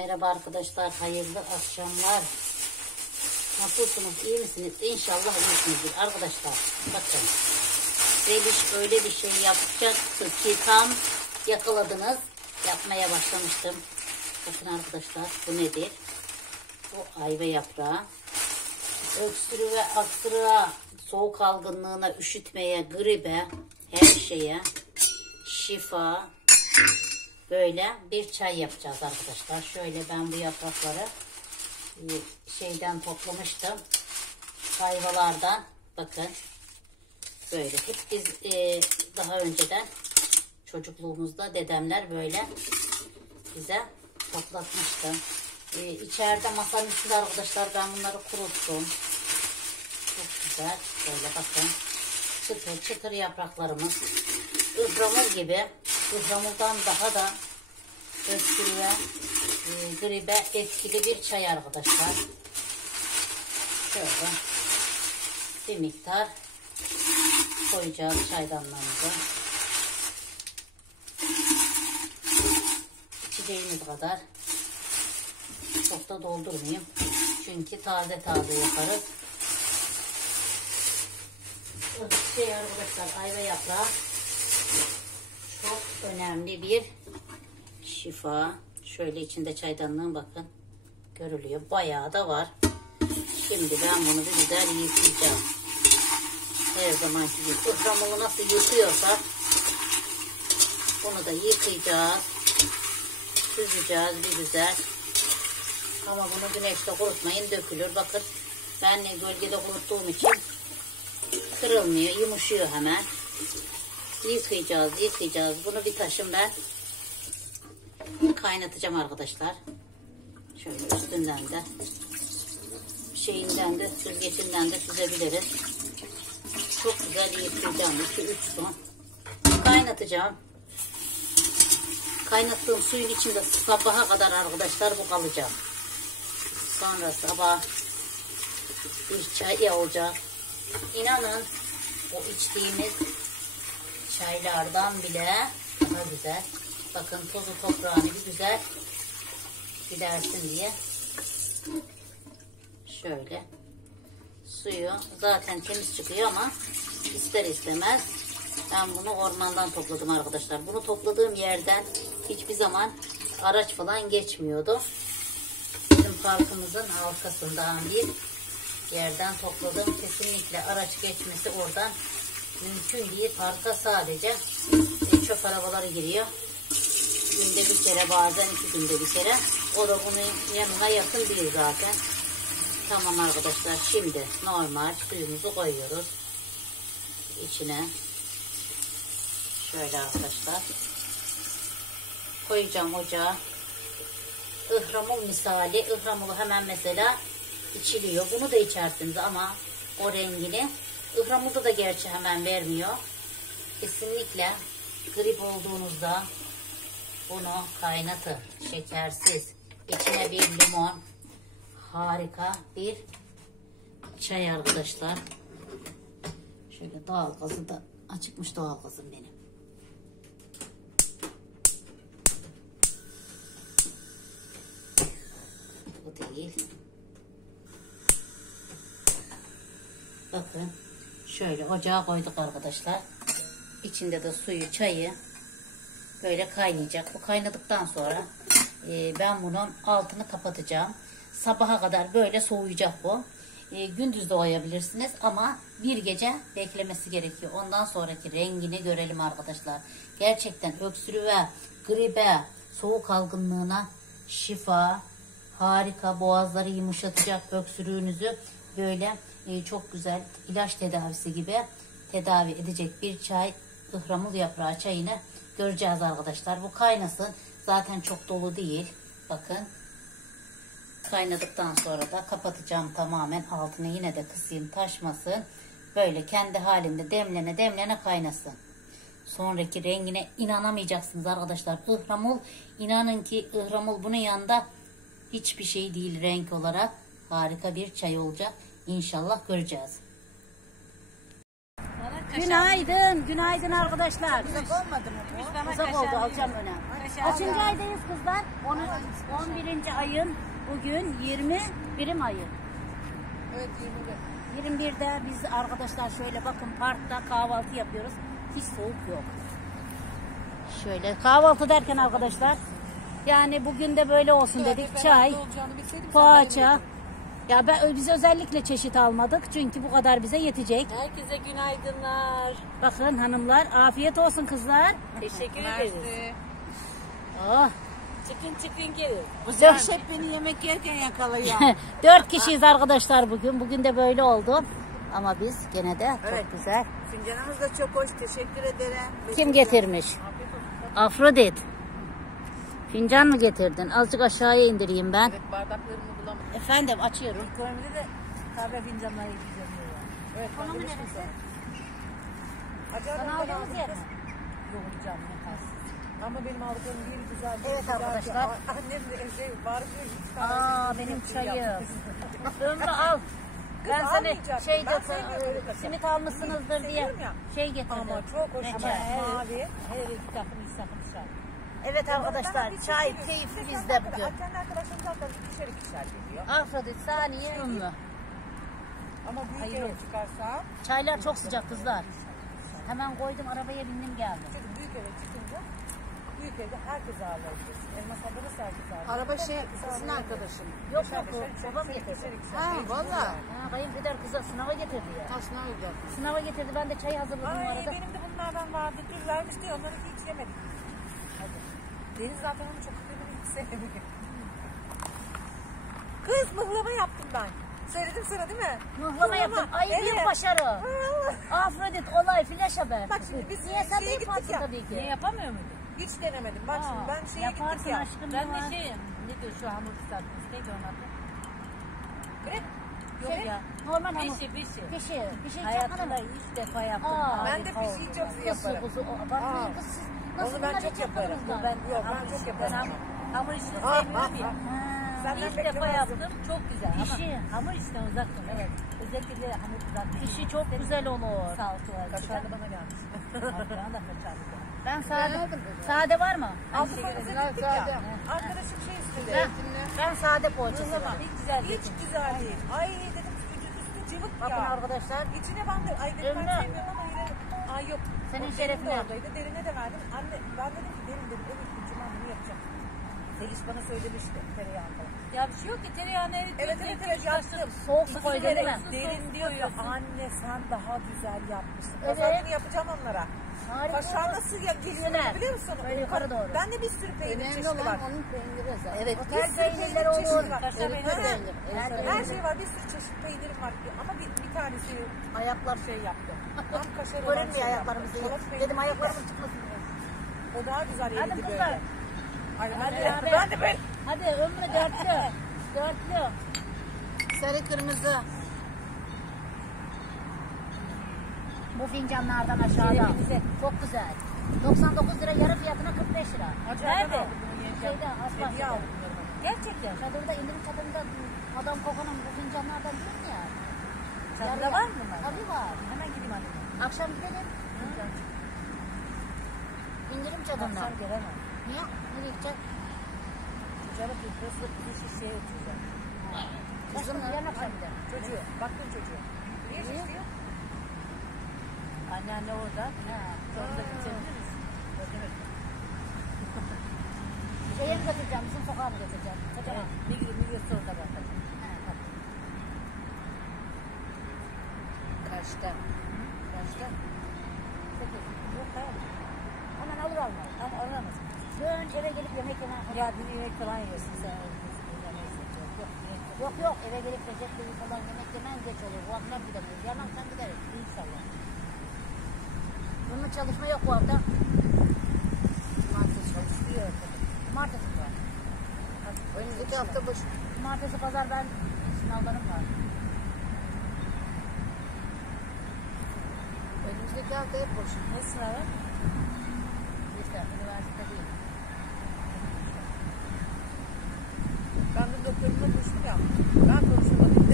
Merhaba arkadaşlar, hayırlı akşamlar. Nasılsınız, iyi misiniz? İnşallah iyisinizdir arkadaşlar. Bakın, Zeliş öyle bir şey yapacaktı ki tam yakaladınız. Yapmaya başlamıştım. Bakın arkadaşlar, bu nedir? Bu ayva yaprağı. Öksürüğe ve aksırığa, soğuk algınlığına, üşütmeye, gribe, her şeye şifa. Böyle bir çay yapacağız arkadaşlar. Şöyle ben bu yaprakları şeyden toplamıştım. Ayvalardan. Bakın. Böyle. Hep biz daha önceden çocukluğumuzda dedemler böyle bize toplatmıştı. İçeride masanın üstünde arkadaşlar ben bunları kuruttum. Çok güzel. Böyle bakın. Çıtır çıtır yapraklarımız. Ihramur gibi. Ihramurdan daha da öksürüğe, gribe etkili bir çay arkadaşlar. Şöyle bir miktar koyacağız çaydanlarımızı. İçeceğimiz kadar. Çok da doldurmayayım. Çünkü taze taze yaparız. Şey arkadaşlar, ayva yaprağı çok önemli bir şifa. Şöyle içinde çaydanlığın bakın görülüyor. Bayağı da var. Şimdi ben bunu bir güzel yıkayacağım. Her zamanki gibi. Ihramuru nasıl yıkıyorsak bunu da yıkayacağız. Süzeceğiz bir güzel. Ama bunu güneşte kurutmayın, dökülür. Bakın ben gölgede kuruttuğum için kırılmıyor, yumuşuyor hemen. Yıkayacağız. Bunu bir taşım ben kaynatacağım arkadaşlar. Şöyle üstünden de şeyinden de süzgecinden de süzebiliriz. Çok güzel yıkayacağım. 2-3 su kaynatacağım. Kaynattığım suyun içinde sabaha kadar arkadaşlar bu kalacak. Sonra sabah bir çay olacak. İnanın o içtiğimiz çaylardan bile daha güzel. Bakın tozu toprağını bir güzel gidersin diye. Şöyle. Suyu zaten temiz çıkıyor ama ister istemez ben bunu ormandan topladım arkadaşlar. Bunu topladığım yerden hiçbir zaman araç falan geçmiyordu. Bizim parkımızın arkasından bir yerden topladım. Kesinlikle araç geçmesi oradan mümkün değil. Parka sadece çöp arabaları giriyor. Günde bir kere, bazen 2 günde bir kere. O da bunun yanına yakın değil zaten. Tamam arkadaşlar, şimdi normal suyumuzu koyuyoruz içine. Şöyle arkadaşlar koyacağım ocağa. Ihramur misali. Ihramuru hemen mesela içiliyor. Bunu da içersiniz ama o rengini. Ihramurda da gerçi hemen vermiyor. Kesinlikle grip olduğunuzda bunu kaynatın. Şekersiz. İçine bir limon. Harika bir çay arkadaşlar. Şöyle doğalgazı da açıkmış, doğalgazım benim. Bu değil. Bakın şöyle ocağa koyduk arkadaşlar. İçinde de suyu, çayı böyle kaynayacak. Bu kaynadıktan sonra ben bunun altını kapatacağım. Sabaha kadar böyle soğuyacak bu. Gündüz de oyabilirsiniz ama bir gece beklemesi gerekiyor. Ondan sonraki rengini görelim arkadaşlar. Gerçekten öksürüğe, gribe, soğuk algınlığına şifa. Harika, boğazları yumuşatacak, öksürüğünüzü böyle çok güzel ilaç tedavisi gibi tedavi edecek bir çay, ıhramur yaprağı çayını göreceğiz arkadaşlar. Bu kaynasın. Zaten çok dolu değil. Bakın. Kaynadıktan sonra da kapatacağım tamamen. Altını yine de kısayım, taşmasın. Böyle kendi halinde demlene demlene kaynasın. Sonraki rengine inanamayacaksınız arkadaşlar. Ihramur, inanın ki ıhramur bunun yanında hiçbir şey değil renk olarak. Harika bir çay olacak. İnşallah göreceğiz. Günaydın, günaydın arkadaşlar. Uzak olmadı mı bu? Uzak oldu, alacağım öne. Kaçıncı aydayız kızlar? 11. ayın bugün 21'im ayı. Evet 21. 21'de biz arkadaşlar şöyle bakın parkta kahvaltı yapıyoruz. Hiç soğuk yok. Şöyle kahvaltı derken arkadaşlar yani bugün de böyle olsun dedik. Çay, poğaça. Ya biz özellikle çeşit almadık çünkü bu kadar bize yetecek. Herkese günaydınlar. Bakın hanımlar afiyet olsun kızlar. Teşekkür ederiz. Oh. Çıkın gelin. Bu Dört- hep beni yemek yerken yakalıyor. 4 kişiyiz arkadaşlar bugün. Bugün de böyle oldu. Ama biz gene de Evet. çok güzel. Fincanımız da çok hoş. Teşekkür ederim. Kim getirmiş? Afrodit. Fincan mı getirdin? Azıcık aşağıya indireyim ben. Evet, bardaklarımı bulamadım. Efendim açıyorum. Ekonomide de kahve fincanları yiyeceğim. Evet, Konum ben de neresi? güzel. Sana aldığımız yer mi? Yoğuracağım. Ama benim aldıklarım değil güzel. Evet güzel. arkadaşlar. Annem de var diyor. Benim çayım. Ömrü al. Ben sana almayacaktım. şey Ben de sevmiyorum öyle kasa. simit almışsınızdır diye Seviyorum ya. şey getirdim. Ama çok hoş. Reçel. Mavi. Her iki takım şart. Evet arkadaşlar çay keyfi bizde bugün. Kendi arkadaşlarım zaten ikişer geliyor. Afrodit, Saniye, Ümmü. Ama büyük eve çıkarsa, Çaylar çok sıcak kızlar. Hemen koydum arabaya bindim geldim. çünkü büyük eve çıkınca büyük evde herkes ağırlayabilirsin. Elmas abla nasıl herkes ağırlayabilir? Araba sizin arkadaşım. Yok babam getirdi. Ha valla. Kayınpeder kıza sınava getirdi ya. Taşına uyacak. Sınava getirdi ben de çay hazırladım bu Ay arada. benim de bunlardan vardı. Dün vermişti ya, onları hiç yemedik. Hadi. Deniz zaten onu çok hiç sevmiyor. Kız mıhlama yaptım ben. Söyledim sana değil mi? Mıhlama yaptım. Ay büyük Evet. başarı. Afrodit olay flash haber. Bak şimdi biz Niye sen de şeye gittik yaparsın ya. tabii ki. Niye yapamıyor muydun? Hiç denemedim. Bak şimdi ben şeye Yaparsın gittik ya. aşkım. Ben ne de var? şeyim. Ne diyor şu hamur kızartması? Neydi onun adı? Krep. Şey ya, normal hamur. Pişi. Pişi. Bir şey Hayatımda yapmadım. ilk defa yaptım. Aa, Ben de pişiyi çok iyi yaparım. Kuzu. Bakmayın kız siz nasıl Onu ben bunları çok yaparım. yapmadınız Ben lan? yok ben çok yaparım. Hamur işini Ah, sevmiyorum ya. Senden İlk defa beklemezdim. yaptım. Çok güzel Pişi. ama hamur işinden uzaktım. Evet. Özellikle hamur kızartması. Pişi çok güzel olur. Saltı var. Kaşarlı bana gelmiş. Bana da kaçarlı. Ben sade var mı? Altı parası gittik ya. Arkadaşım şey istedi. Ben sade poğaçası Mıhlama. var. Hiç güzel Hiç güzel değil. Ay dedim üstü cıvık Bakın ya. arkadaşlar. İçine ben de ay dedim ben Ömrü. sevmiyorum ama yine ay yok. Senin O derin şerefine. de oradaydı. Derine de verdim. Anne ben dedim ki derin dedim. Evet kucuma bunu yapacağım. Feliş bana söylemişti tereyağı falan. Ya bir şey yok ki tereyağını Evet yaptım. Soğuk su koydun değil mi? Derin diyor ki anne sen daha güzel yapmışsın. Evet. Pazar günü yapacağım onlara. Harika. Kaşar nasıl geliyor Güzel. biliyor musun? Böyle yukarı doğru. Ben de bir sürü peynir Önemli çeşidi var. olan onun peyniri zaten. Evet. Bir Otel sürü peynirleri peynir olur. çeşidi var. Kaşar Evet, peyniri evet. peynir. Her şey var. Bir sürü çeşit peynirim var. Ama bir tanesi Ayaklar şey yaptı. Tam kaşar olan görünmüyor şey ayaklarımızı. yaptı. Çolak peyniri Dedim değil de, ayaklarımız çıkmasın. o daha güzel Hadi eridi kızlar. böyle. Ay, Hadi hadi. abi. Ben de ben. Hadi ömrü dörtlü. Dörtlü. Sarı kırmızı. Bu fincanlardan aşağıda. Çok güzel. 99 lira yarı fiyatına 45 lira. Nerede? Şeyde Hediye Asbahçe'de. aldım. Gerçekten. Çadırda indirim çadırında adam kokanın bu fincanlardan değil mi ya? Çadırda Yarı- var mı bunlar? Tabii var. Hemen gideyim anneme. Akşam gidelim. İndirim çadırına. Akşam gelemem. Niye? Nereye gidecek? Çocuğa filtresi bir şişeye götüreceğim. Kızım yarın akşam gidelim. Çocuğu. Baktın çocuğu. Niye istiyor? Anneanne orada. Sonra gideceğiz. O demek. Şeye mi götüreceğim? Bizim sokağa mı götüreceğim? Kocaman. Migros orada bakacağım. Kaçta? Kaçta? Yok hayır. Hemen alır almaz. Ama aramaz. Dön eve gelip yemek yemen. Ya bir yemek falan yiyorsun sen. Yok yok eve gelip Recep Bey'i falan yemek yemen geç olur. Bu akşam gidemeyiz. Yarın akşam gideriz. İnşallah. Bunun çalışma yok bu hafta. Cumartesi çalışıyor. Cumartesi var. Önümüzdeki hafta boş. Cumartesi pazar ben sınavlarım var. Önümüzdeki hafta hep boş. Ne sınavı? İşte üniversite değil. Ben de doktorumla konuştum ya. Ben konuşamadım.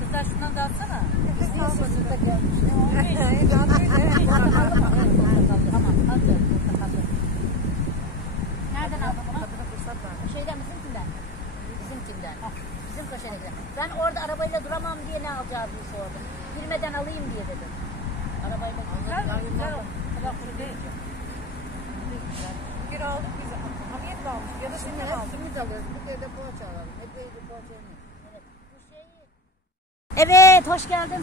Kızlar şundan da atsana. Biz niye sırtında gelmiş? Tamam. Hadi. bizimkinden. Bizimkinden. Bizim köşedeki. Ben orada arabayla duramam diye ne alacağız diye sordum. Girmeden alayım diye dedim. Arabayla Güzel oldu. Kadar kuru değil. Bir aldık biz. Hamiyet mi almıştık ya da Şimdi şimdi mi aldık? hepsini de alıyoruz. Bir kere de poğaça alalım. Epey bir poğaça yemeyiz. Evet, hoş geldin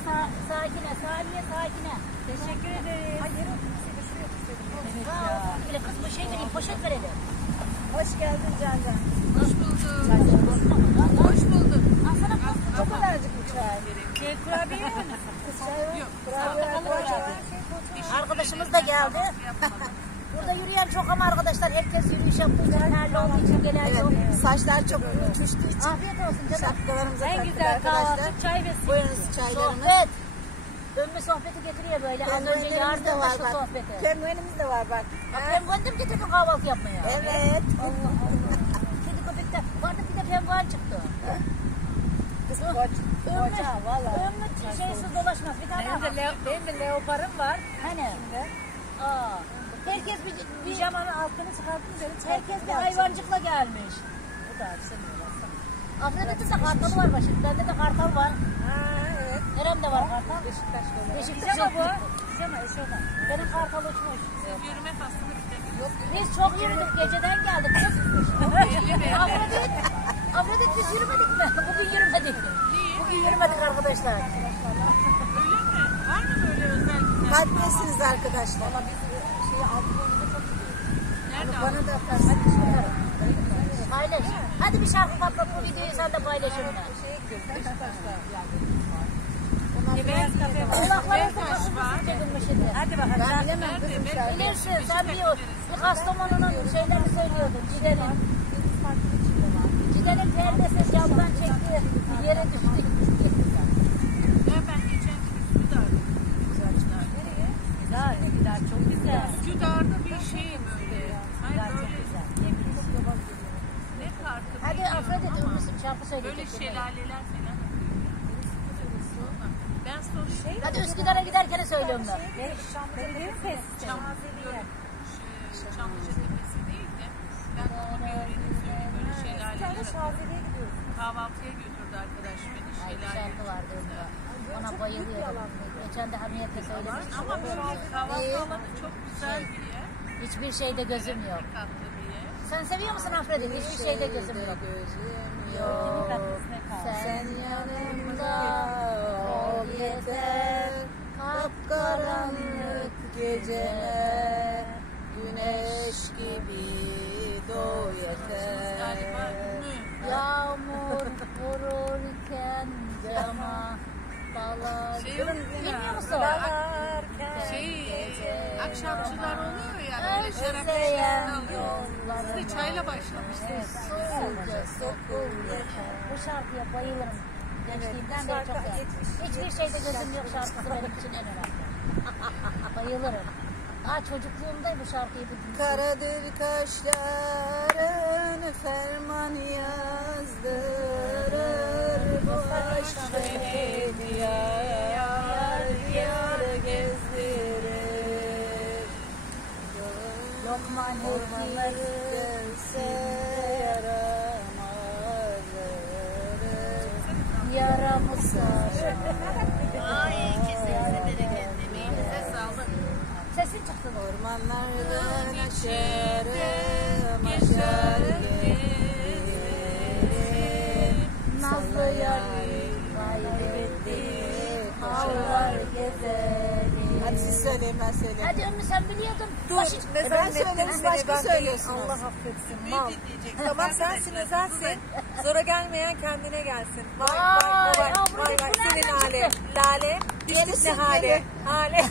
Sakine. Saniye Sakine. Teşekkür ederiz. Ay yere oturmasıydı. Şuraya otursaydık. Evet Sağ ya. olsun. Bir de kız bir şey vereyim, poşet verelim. Hoş geldin Cancan. Hoş bulduk. Hoş bulduk. Al sana kız. Çok kadarcık bir çay. Kurabiye yer misin? Kız çay var. Kurabiye var. Arkadaşımız da geldi. Burada yürüyen çok ama arkadaşlar herkes yürüyüş yaptığı için, terli olduğu için gelen çok. Saçlar çok uçuştuğu için Afiyet olsun canım. şapkalarımıza En taktık güzel kahvaltı arkadaşlar. çay ve Buyurunuz çaylarımız. Sohbet. Ümmü sohbeti getiriyor böyle. Az önce Penguenlerimiz de yardım var şu bak. sohbeti. Penguenimiz de var bak. Penguen de mi getirdin kahvaltı yapmaya? Evet. Kedi köpekte. Vardı bir de penguen çıktı. Koça valla. Ümmü şeysiz dolaşmaz. Bir tane daha. Benim de leoparım var. Hani? Aa. Herkes bir Pijamanın altını çıkarttım dedim. herkes bir hayvancıkla gelmiş. Bu da sevmiyor aslında. Afrodit'in de kartalı var başında. Bende de kartal var. Ha evet. Neremde var kartal? Beşiktaş'ta olan. Beşiktaş. Pijama bu. Pijama eşofman. Benim kartal uçmuş. Yürüme faslını bitirdik. Biz çok yürüdük. Geceden geldik. Afrodit. Afrodit biz yürümedik mi? Bugün yürümedik. Bugün yürümedik arkadaşlar. Var mı böyle özel günler? Kalplesiniz arkadaşlar. Valla biz şeyi aldık oyunda çok Nerede Bana da atarsın. Paylaş. Hadi bir şarkı patlat bu videoyu sen de paylaş önüne. şeye gidiyoruz. Beşiktaş'ta yani. Beyaz kafe var. Kulaklarınızı kasıntı çekilmiş şimdi. Hadi bakalım. Ben bilemem kızım şarkı. Bilirsin sen bir Kastamonu'nun şeylerini söylüyordun. Cide'nin. Cide'nin perdesi camdan çekti. Yere düştü. Ya ben geçen gün Üsküdar'da. Nereye? Güzel. Güzel. Çok güzel. Üsküdar'da bir şey böyle. Hayır böyle ne parkı? Hadi Afrodit Ümmüsün şarkı Böyle söyleyecek. şelaleler falan. Ben sorayım. Hadi Üsküdar'a giderken söylüyorum da. Belediyenin tesisi. Çamlıca Tepesi değil de ben onu bir öğrenip söyleyeyim. Böyle Bir tane şelaleler. Şazeli'ye gidiyoruz. Kahvaltıya götürdü arkadaş beni Ay bir şelale. şarkı vardı onda. Ona bayılıyorum. Geçen de Hamiyet'le söylemiştim. Ama böyle kahvaltı alanı çok güzel bir yer. Hiçbir şeyde gözüm yok. Tatlı bir yer. Sen seviyor musun Afrodit? Hiçbir şeyde gözüm yok. Yok. Sen yanımda ol yeter. Kapkaranlık geceler. Güneş gibi doğ yeter. Yağmur vururken cama dalar. Bilmiyor musun? Akşamçılar oluyor ya böyle şarap Özleyen alıyor. Siz de yollarına. çayla başlamışsınız. Usulca sokul yeter. Bu şarkıya bayılırım. Gençliğimden beri çok severim. Hiçbir şeyde gözüm yok şarkısı benim için en önemli. Bayılırım. Çocukluğumda bu şarkıyı dinledim. Karadır kaşların ferman yazdırır bu aşk beni yar yar gezdirir. Lokman Ormanları gelse yaramazlar. yaramı sar. Ay kesinize bereket emeğinize sağlık. Sesin çıktı doğru. Ormanlardan aşarım aşar gelirim. Nazlı yarim kaybetti. Ağlar gezerim. Hadi siz söyleyin ben söyleyeyim. Hadi Ümmü sen biliyordun. Dur. Başı... Ben söylerim siz başka söylüyorsunuz. Allah affetsin. Mal. Tamam sensin özelsin. Zora gelmeyen kendine gelsin. Vay vay vay Vay, vay vay. bu Senin nereden hale. çıktı? Lale. Düştük Yenisi ne hale. gelir. Hale.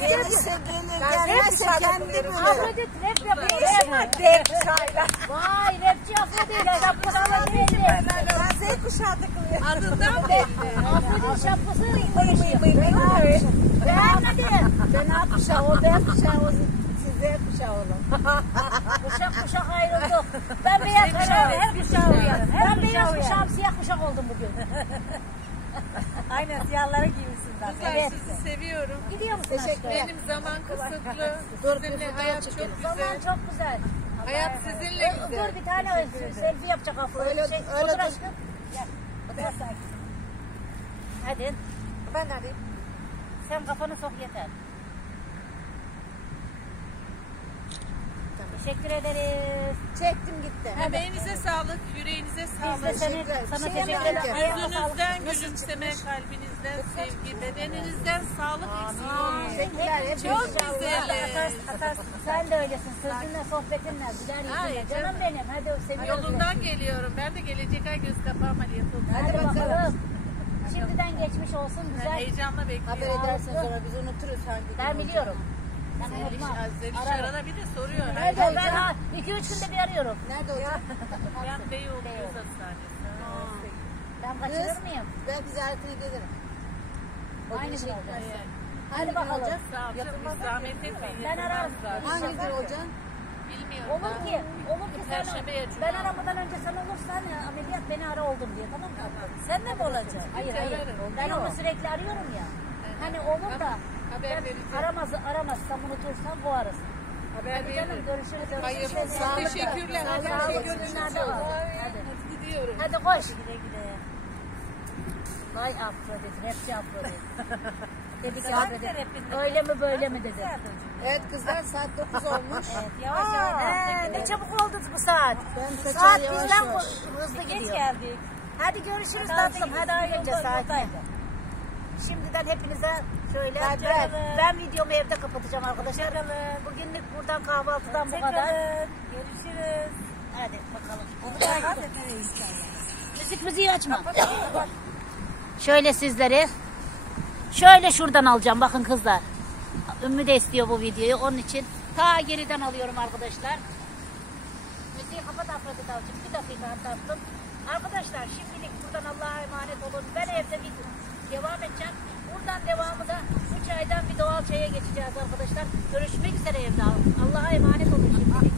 Gelirse gelir, Ben gelmezse hep kendi şarkıları bilir. Afrodit rap yapıyor. Rap. Dep çayla. Vay rapçi Afrodit. Şapkasalar belli. Ben Z kuşağı takılıyor. Adından belli. Afrodit şapkası Bıy bıy değişiyor. bıy bıy. Beğenmedin. Ben A kuşağı, o B kuşağı, o siz Z kuşağı olun. Kuşak ayrıldık. Ben beyaz kuşağım. Her kuşağı uyarım. Ben beyaz kuşağım, siyah kuşak oldum bugün. Aynen siyahlara giymişsin zaten. Güzel sizi seviyorum. Gidiyor musun aşkım? Benim zaman kısıtlı. Dur, Sizinle bir hayat fotoğraf çok çekelim. güzel. Zaman çok güzel. Hayat sizinle güzel. Dur bir tane selfie yapacak Afro. Öyle- Şey, öyle otur dur. aşkım. Gel. Biraz sakin. Hadi. Ben neredeyim? Sen kafanı sok yeter. Teşekkür ederiz. Çektim gitti. Emeğinize sağlık, yüreğinize Biz de sağlık. sana Şey teşekkür yapalım. ederiz. Ayağına sağlık. Yüzünüzden gülümseme, kalbinizden sevgi, bedeninizden sağlık eksik olmayın. Teşekkürler. Çok Hepinize. güzel. Atarsın. Sen de öylesin. Sözünle, sohbetinle. Güler Ay, yüzünle. canım. Canım benim. Hadi seviyorum. Yolundan geliyorum. Ben de gelecek ay göz kapağı ameliyatı olacağım. Hadi Hadi bakalım. bakalım. Şimdiden geçmiş olsun. Ben Güzel. heyecanla Haber bekliyorum. edersin sonra biz unuturuz hangi gün Ben olacak. biliyorum. Ben Zeliş, unutmam. Zeliş Ararım. arada bir de soruyor. Nerede o? Ben 2-3 günde bir arıyorum. Nerede olacak? Ben Beyoğlu Göz Hastanesi. Ben kaçırır mıyım? Ben ziyaretine gelirim. O Aynı gün gün olacak. Hadi bakalım. Sağ ol. canım, Biz zahmet etmeyin. Ben ararım. yapılmaz zaten. Hangi gün olacak? Bilmiyorum. Olur ki sen Perşembeye, cuma. ben aramadan önce sen olursan ameliyat beni ara oldum diye, tamam mı? Sen de mi olacaksın? Hayır hayır. Ararım. Ben onu sürekli arıyorum ya. Hani olur da Haber ben vereceğim. aramazsam unutursam boğarız. Haber Hadi canım, veririm. görüşürüz. Hayır, Sağlıkla. teşekkürler. Hadi Sağ olun. görüşürüz. Günlerde var. Hadi. Hadi gidiyorum. Hadi koş. Güle güle. Vay Afrodit, rapçi Afrodit. Dedi ki Afrodit, öyle mi böyle mi dedi. Evet kızlar saat 9 olmuş. Evet, yavaş yavaş. Ne çabuk oldu bu saat. Ben kaçar Saat yavaş bizden yavaş. hızlı gidiyor. Geldik. Hadi görüşürüz tatlım. Hadi ailece sakin. Şimdiden hepinize şöyle ben videomu evde kapatacağım arkadaşlar. Bugünlük buradan kahvaltıdan bu kadar. Görüşürüz. Hadi bakalım. Müziği açma. Şöyle sizleri şöyle şuradan alacağım, bakın kızlar. Ümmü de istiyor bu videoyu, onun için ta geriden alıyorum arkadaşlar. Müziği kapat Afrodit alacağım. Bir dakika tatlım. Arkadaşlar şimdilik buradan Allah'a emanet olun. Ben evde bir devam edeceğim. Buradan devamı da bu çaydan bir doğal çaya geçeceğiz arkadaşlar. Görüşmek üzere evde. Allah'a emanet olun şimdilik.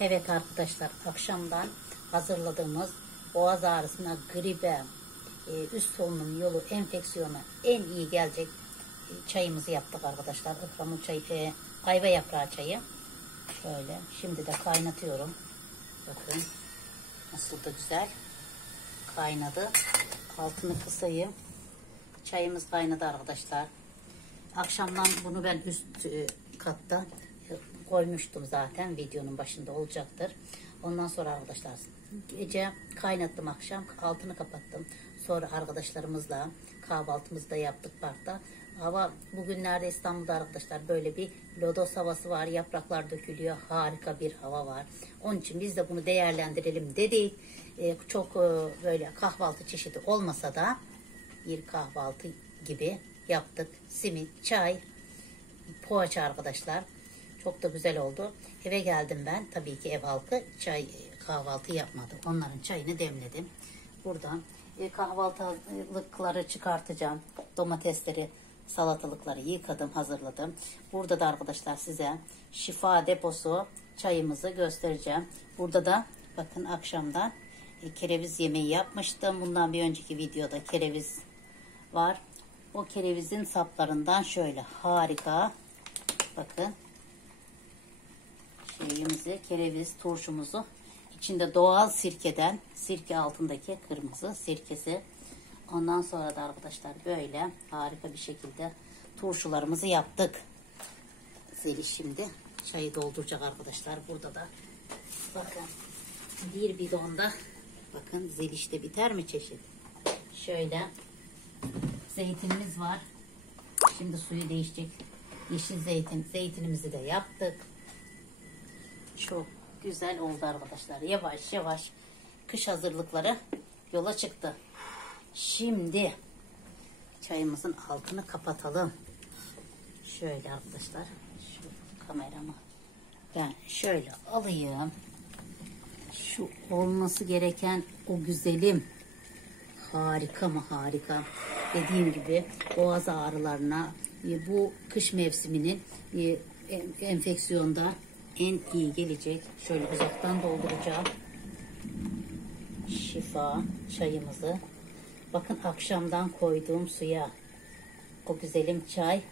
Evet arkadaşlar, akşamdan hazırladığımız boğaz ağrısına, gribe, üst solunum yolu enfeksiyona en iyi gelecek çayımızı yaptık arkadaşlar. Ihlamur çayı, ayva yaprağı çayı. Şöyle şimdi de kaynatıyorum. Bakın nasıl da güzel kaynadı. Altını kısayım. Çayımız kaynadı arkadaşlar. Akşamdan bunu ben üst katta koymuştum zaten, videonun başında olacaktır. Ondan sonra arkadaşlar gece kaynattım, akşam altını kapattım. Sonra arkadaşlarımızla kahvaltımızı da yaptık parkta. Hava bugünlerde İstanbul'da arkadaşlar böyle bir lodos havası var. Yapraklar dökülüyor. Harika bir hava var. Onun için biz de bunu değerlendirelim dedik. Çok böyle kahvaltı çeşidi olmasa da bir kahvaltı gibi yaptık. Simit, çay, poğaça arkadaşlar. Çok da güzel oldu. Eve geldim ben. Tabii ki ev halkı çay kahvaltı yapmadı. Onların çayını demledim. Buradan kahvaltılıkları çıkartacağım. Domatesleri, salatalıkları yıkadım, hazırladım. Burada da arkadaşlar size şifa deposu çayımızı göstereceğim. Burada da bakın akşamdan kereviz yemeği yapmıştım. Bundan bir önceki videoda kereviz var. O kerevizin saplarından şöyle harika, bakın kereviz turşumuzu içinde doğal sirkeden, sirke altındaki kırmızı sirkesi. Ondan sonra da arkadaşlar böyle harika bir şekilde turşularımızı yaptık. Zeliş şimdi çayı dolduracak arkadaşlar. Burada da bakın bir bidonda, bakın Zeliş'te biter mi çeşit? Şöyle zeytinimiz var. Şimdi suyu değişecek. Yeşil zeytinimizi de yaptık. Çok güzel oldu arkadaşlar. Yavaş yavaş kış hazırlıkları yola çıktı. Şimdi çayımızın altını kapatalım. Şöyle arkadaşlar, şu kameramı ben şöyle alayım. Şu olması gereken o güzelim, harika mı harika. Dediğim gibi boğaz ağrılarına, bu kış mevsiminin enfeksiyonda en iyi gelecek. Şöyle uzaktan dolduracağım. Şifa çayımızı. Bakın akşamdan koyduğum suya o güzelim çay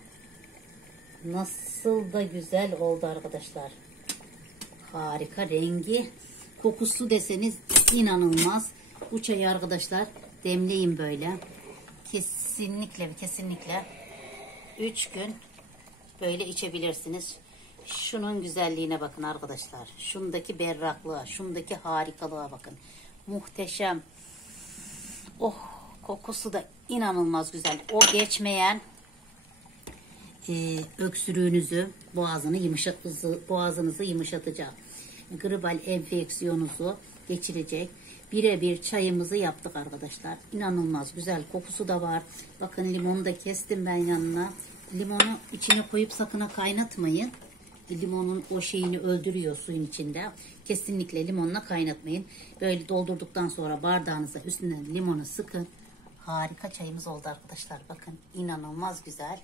nasıl da güzel oldu arkadaşlar. Harika rengi. Kokusu deseniz inanılmaz. Bu çayı arkadaşlar demleyin böyle. Kesinlikle ve kesinlikle 3 gün böyle içebilirsiniz. Şunun güzelliğine bakın arkadaşlar. Şundaki berraklığa, şundaki harikalığa bakın. Muhteşem. Oh, kokusu da inanılmaz güzel. O geçmeyen öksürüğünüzü, boğazınızı yumuşatacak. Gribal enfeksiyonunuzu geçirecek. Birebir çayımızı yaptık arkadaşlar. İnanılmaz güzel kokusu da var. Bakın limonu da kestim ben yanına. Limonu içine koyup sakın kaynatmayın. Limonun o şeyini öldürüyor suyun içinde. Kesinlikle limonla kaynatmayın. Böyle doldurduktan sonra bardağınıza üstüne limonu sıkın. Harika çayımız oldu arkadaşlar. Bakın inanılmaz güzel.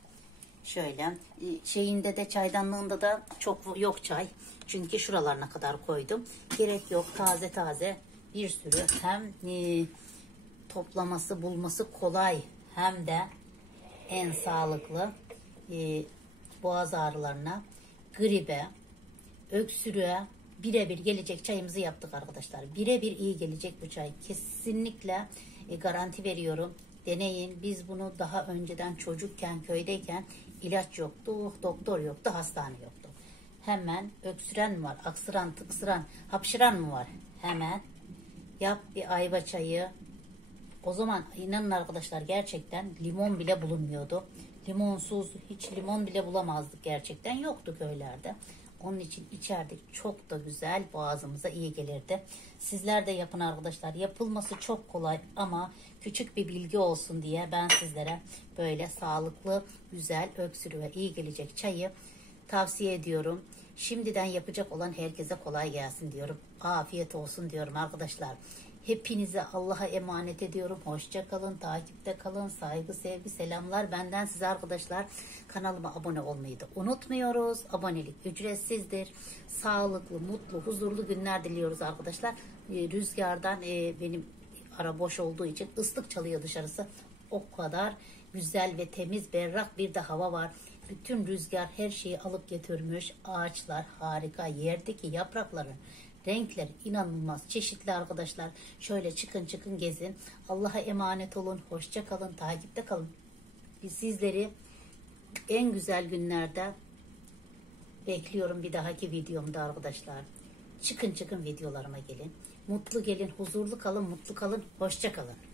Şöyle şeyinde de çaydanlığında da çok yok çay. Çünkü şuralarına kadar koydum. Gerek yok, taze taze bir sürü, hem toplaması bulması kolay hem de en sağlıklı boğaz ağrılarına, gribe, öksürüğe birebir gelecek çayımızı yaptık arkadaşlar. Birebir iyi gelecek bu çay. Kesinlikle garanti veriyorum. Deneyin. Biz bunu daha önceden çocukken köydeyken ilaç yoktu, doktor yoktu, hastane yoktu. Hemen öksüren mi var, aksıran, tıksıran, hapşıran mı var? Hemen yap bir ayva çayı. O zaman inanın arkadaşlar gerçekten limon bile bulunmuyordu. Limonsuz hiç limon bile bulamazdık gerçekten. Yoktu köylerde. Onun için içerdik. Çok da güzel, boğazımıza iyi gelirdi. Sizler de yapın arkadaşlar. Yapılması çok kolay ama küçük bir bilgi olsun diye ben sizlere böyle sağlıklı, güzel, öksürüğe iyi gelecek çayı tavsiye ediyorum. Şimdiden yapacak olan herkese kolay gelsin diyorum. Afiyet olsun diyorum arkadaşlar. Hepinize Allah'a emanet ediyorum. Hoşça kalın, takipte kalın. Saygı, sevgi, selamlar benden size arkadaşlar. Kanalıma abone olmayı da unutmuyoruz. Abonelik ücretsizdir. Sağlıklı, mutlu, huzurlu günler diliyoruz arkadaşlar. Rüzgardan benim ara boş olduğu için ıslık çalıyor dışarısı. O kadar güzel ve temiz, berrak bir de hava var. Bütün rüzgar her şeyi alıp götürmüş. Ağaçlar harika. Yerdeki yaprakların renkler inanılmaz çeşitli arkadaşlar. Şöyle çıkın çıkın gezin. Allah'a emanet olun. Hoşça kalın. Takipte kalın. Biz sizleri en güzel günlerde bekliyorum bir dahaki videomda arkadaşlar. Çıkın çıkın videolarıma gelin. Mutlu gelin. Huzurlu kalın. Mutlu kalın. Hoşça kalın.